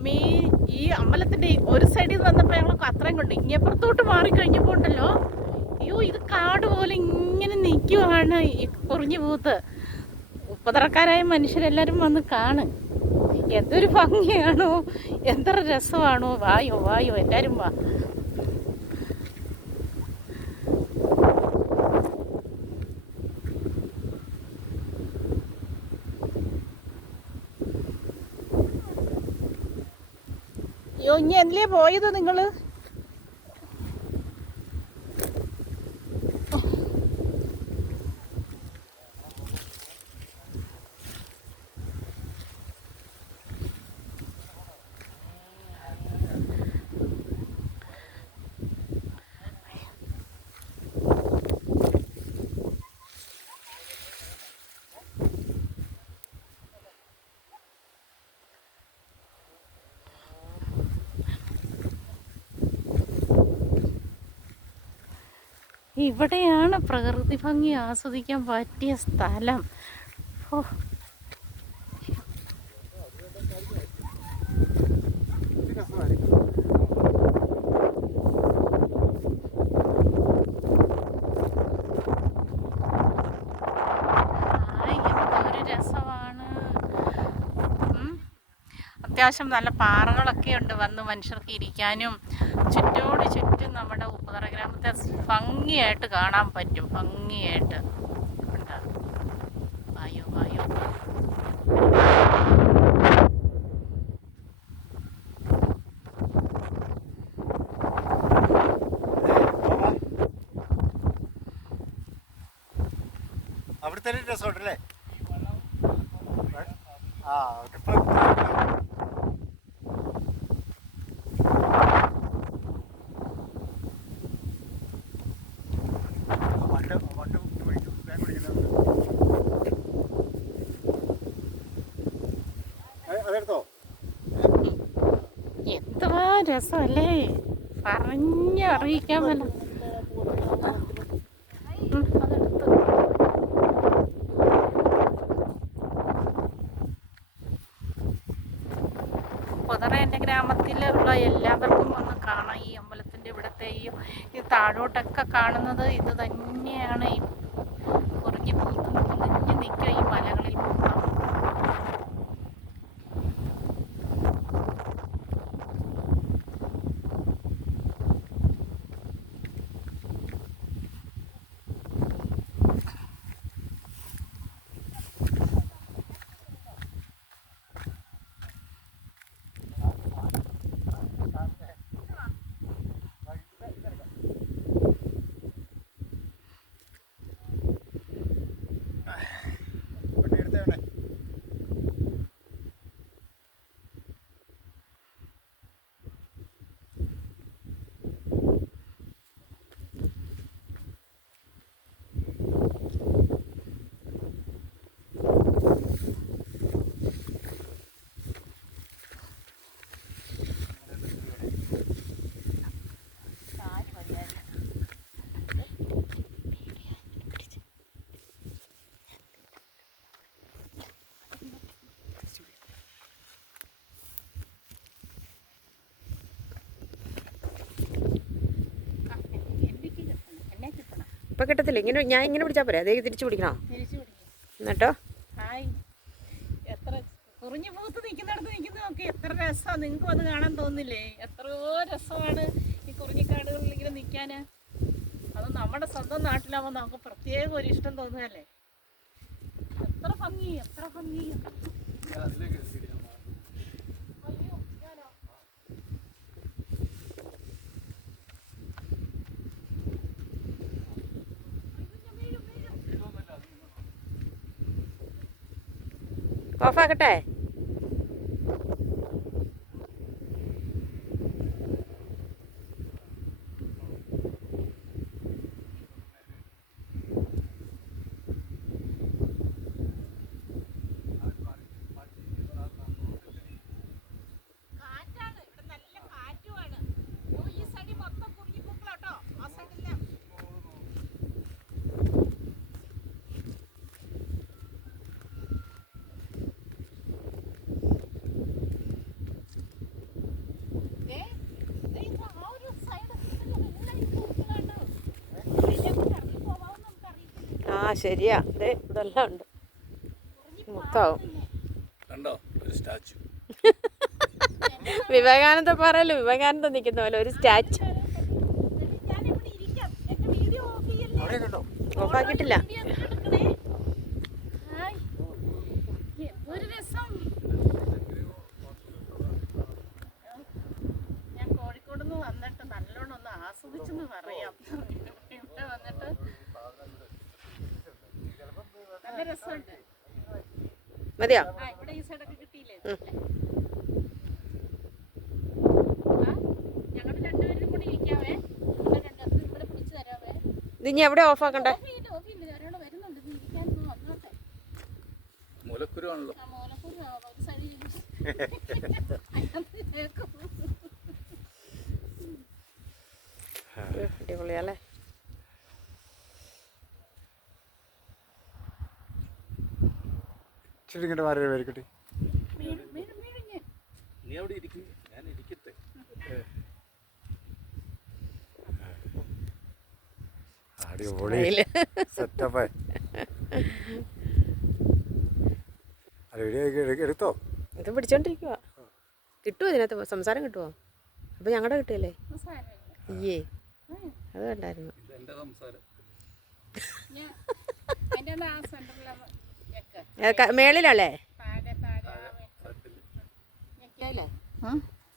ദൈവമേ, ഈ അമ്പലത്തിന്റെ ഒരു സൈഡിൽ നിന്ന് വന്നപ്പോൾ ഞങ്ങൾ അത്രയും കൊണ്ട് ഇങ്ങപ്പുറത്തോട്ട് മാറിക്കഴിഞ്ഞപ്പോൾ ഉണ്ടല്ലോ, അയ്യോ ഇത് കാട് പോലെ ഇങ്ങനെ നിൽക്കുവാണ് ഈ കുറിഞ്ഞു പൂത്ത്. ഉപ്പതറക്കാരായ മനുഷ്യരെല്ലാവരും വന്ന് കാണും. എന്തൊരു ഭംഗിയാണോ, എന്തൊരു രസമാണോ. വായോ വായോ എല്ലാവരും വാ. അയ്യോ, ഇനി എന്തിലേ പോയത് നിങ്ങള്? ഇവിടെയാണ് പ്രകൃതി ഭംഗി ആസ്വദിക്കാൻ പറ്റിയ സ്ഥലം. ഓ, എന്തൊരു രസമാണ്. അത്യാവശ്യം നല്ല പാറകളൊക്കെ ഉണ്ട് വന്ന് മനുഷ്യർക്ക് ഇരിക്കാനും. ചുറ്റോട് ചുറ്റും നമ്മുടെ ഉപ്പുതറ ഗ്രാമത്തെ ഭംഗിയായിട്ട് കാണാൻ പറ്റും. ഭംഗിയായിട്ട് ഉണ്ട്. വായോ വായോ. അവിടുത്തെ റിസോർട്ടല്ലേ? ആ അതെടുത്തോ. എത്ര രസമല്ലേ, പറഞ്ഞറിയിക്കാൻ പറ്റില്ല. ഉപ്പുതറ എൻ്റെ ഗ്രാമത്തിലുള്ള എല്ലാവർക്കും വന്ന് കാണാം. ഈ അമ്പലത്തിൻ്റെ ഇവിടുത്തെ ഈ താഴോട്ടൊക്കെ കാണുന്നത് ഇത് തന്നെയാണ്. ഈ കുറിഞ്ഞി പൂത്ത് കുഞ്ഞു നിൽക്കുക ഈ മലകളിൽ മൊത്തം. ഇപ്പം കിട്ടത്തില്ല. ഇങ്ങനെ ഞാൻ ഇങ്ങനെ പിടിച്ചാൽ പോരെ? അതേ തിരിച്ചു പിടിക്കണോ? എന്നിട്ടോ എത്ര കുറിഞ്ഞു പൂത്ത് നിൽക്കുന്നിടത്ത് നിൽക്കുന്നതൊക്കെ എത്ര രസമാണ്. നിങ്ങൾക്ക് വന്ന് കാണാൻ തോന്നില്ലേ? എത്രയോ രസമാണ് ഈ കുറിഞ്ഞിക്കാടുകളിൽ ഇങ്ങനെ നിൽക്കാൻ. അത് നമ്മുടെ സ്വന്തം നാട്ടിലാവുമ്പോൾ നമുക്ക് പ്രത്യേക ഒരു ഇഷ്ടം തോന്നുകയല്ലേ. എത്ര ഭംഗി, എത്ര ഭംഗി. ഓഫാക്കട്ടെ? ശരിയാ, അതെ ഇതെല്ലാം ഉണ്ട്. മൊത്തമാവും. കണ്ടോ ഒരു സ്റ്റാച്ചു. വിവേകാനന്ദ പറയല്ലോ, വിവേകാനന്ദ നിൽക്കുന്ന പോലെ ഒരു സ്റ്റാച്ചു. ഞാനിവിടെ ഇരിക്കാം. എന്റെ വീഡിയോ ഓഫ് ചെയ്യല്ലേ? അവിടെ കണ്ടോ? ഓഫാക്കിയിട്ടില്ല. ഹായ്. എന്തൊരു രസം. ഞാൻ കോഴിക്കോട് നിന്ന് വന്നിട്ട് നല്ലോണം ഒന്ന് ആസ്വദിച്ചെന്ന് പറയാം. ഇവിടെ വന്നിട്ട് നല്ല രസമുണ്ട്. മതിയോ? ഇവിടെ ഈ സൈഡൊക്കെ കിട്ടിയില്ലേ? ഞങ്ങൾ രണ്ടുപേരും കൂടി ഇരിക്കാവേ. ഇവിടെ പിടിച്ചു തരാവേ. ഇത് ഇനി എവിടെ ഓഫാക്കണ്ടേ? ഓഫില്ല, ഒരാൾ വരുന്നുണ്ട്. ഇരിക്കാനൊന്നും വന്നോട്ടെ. മൂലക്കുരുവാണല്ലോ. മൂലപ്പൂര് ഒരു സൈഡിൽ അടിപൊളിയല്ലേ? ഇച്ചിരി ഇങ്ങോട്ട് മാറി വരിക്കട്ടെ. നീ അവിടെ ഇരിക്കും, ഞാൻ ഇരിക്കട്ടെ. അടിപൊളി സെറ്റപ്പ്. എടുത്തോ? ഇത് പിടിച്ചോണ്ടിരിക്കുക. കിട്ടുമോ ഇതിനകത്ത്? സംസാരം കിട്ടുമോ? അപ്പം ഞങ്ങളുടെ കിട്ടിയല്ലേ? അയ്യേ, അത് കണ്ടായിരുന്നു. ഇതെന്റെ സംസാരം. മേളിലല്ലേ? തട്ടില്.